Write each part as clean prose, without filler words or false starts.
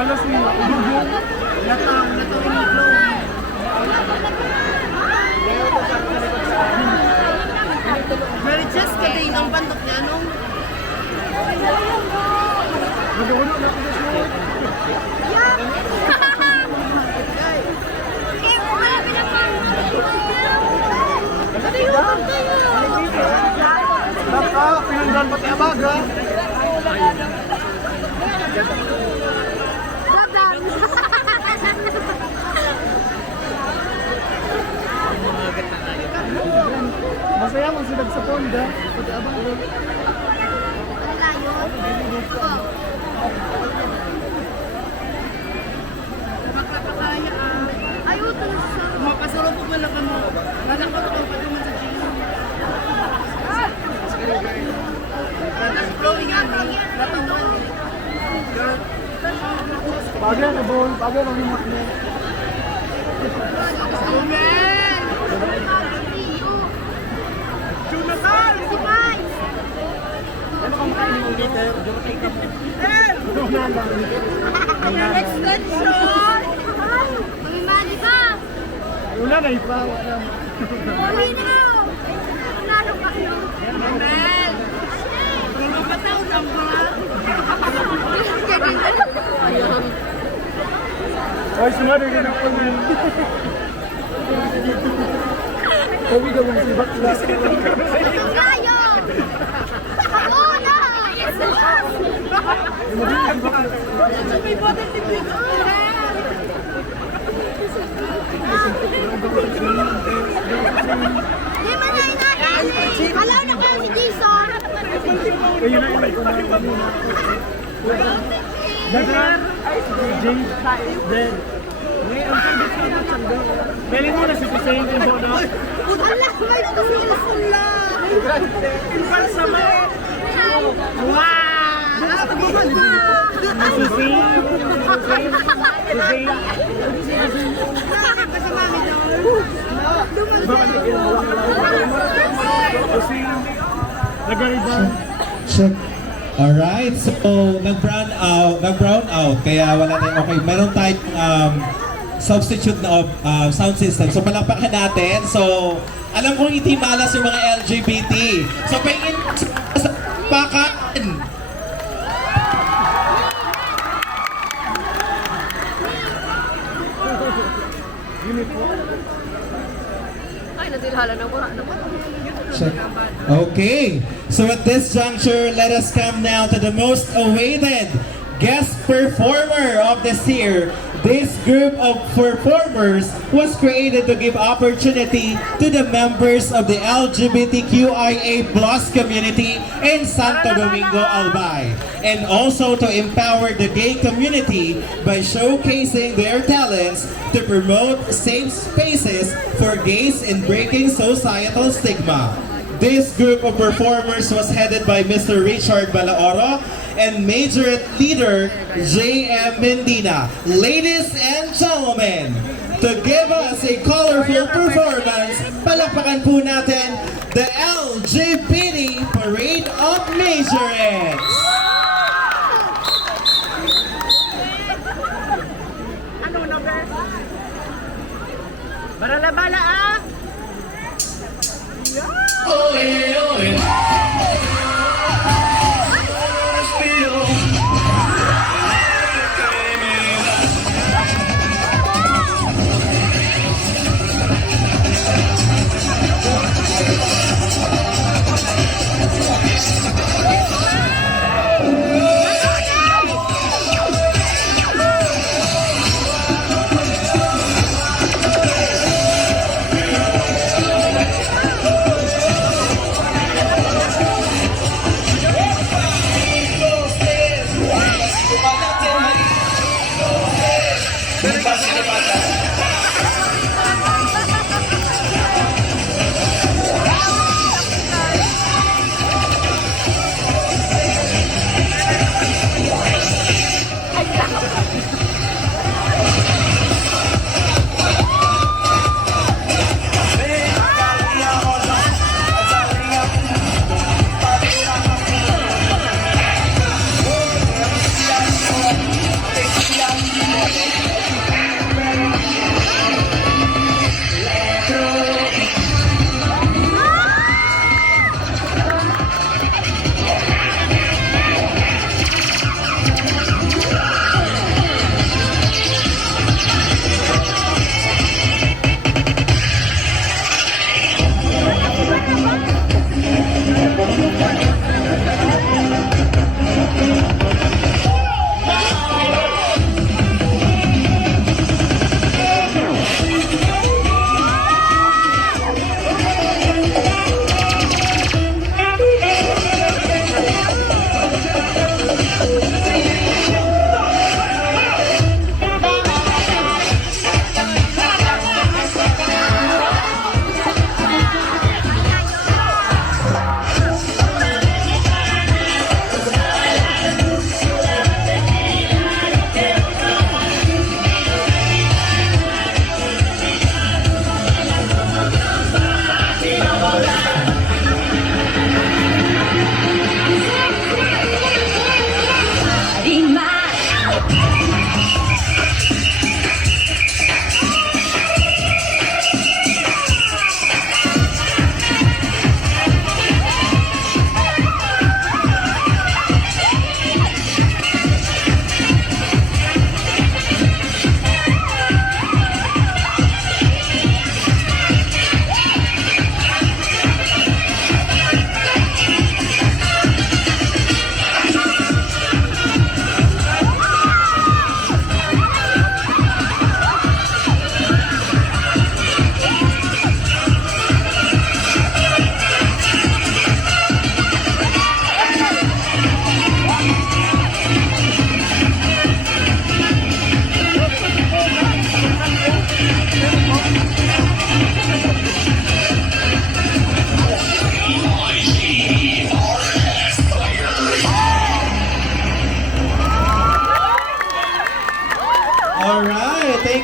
Ano si Domingo? Natang reupload. Very just kasi ang bandok niya nung Mag-uno na ko sa yeah. Wala pinapang. Ano yung tayo? Baka, pinundan pati abaga. Masaya mo sila sa ponda. Pati abaga. Magpapakaya ka. Ayaw ito sa... Makasulong po pala ka mo. Ganang ko ito pati man sa Gino. Ganang flowing yan. Natawan. Bagay na bon. Bagay na yung makna. Amen! Jonathan! Si Mike! Ano kang kainin mo dito? Extension! Mamimali ka! Una na ipa. Uwi na! Nalo ka no? Amen! Kung mapataw na ba? Ay, sumari ka na po nun. Sabi ka mong si Bakla. Kayo! Ako na! Yes! May bottle si Bigo! Di man na inain! Halaw na kayo si Jason! Ayun na yun. Dagan! Jay! Den! Ngayon, ang service na ito sanda. Meling mo na si Kusayang yung bono. Allah! May ito sila sila! Para sa mga... Wow! Susi! Bakit ba si Mami doon? Susi! Nagariban. Check. Alright, so nag-brown out, kaya wala na okay. Meron tayong substitute na sound system. So palakpakan natin. So alam kong hindi malas yung mga LGBT. So pahingin sa pakan. Ay, natilhala na wala naman. Check. Okay, so at this juncture, let us come now to the most awaited guest performer of this year. This group of performers was created to give opportunity to the members of the LGBTQIA+ community in Santo Domingo, Albay, and also to empower the gay community by showcasing their talents to promote safe spaces for gays in breaking societal stigma. This group of performers was headed by Mr. Richard Balaoro and Major Leader J.M. Mendina. Ladies and gentlemen, to give us a colorful performance, palakpakan po natin the LGBT Parade of Majorettes. Ano na ba? Bala-bala ah! Ole, ole.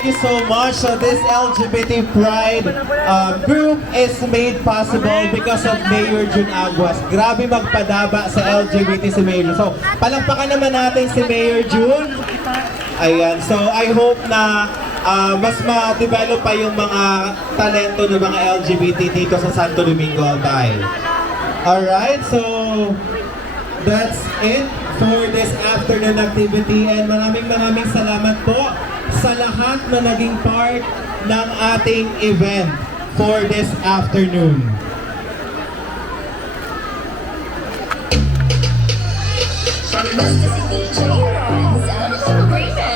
you so much. So this LGBT Pride group is made possible because of Mayor Jun Aguas. Grabe magpadaba sa LGBT si Mayor Jun. So palakpakan naman natin si Mayor Jun. Ayan, so I hope na mas ma-develop pa yung mga talento ng mga LGBT dito sa Santo Domingo, Albay. Alright, so that's it for this afternoon activity, and maraming salamat po sa lahat na naging part ng ating event for this afternoon. Must be DJ Rise. Celebration.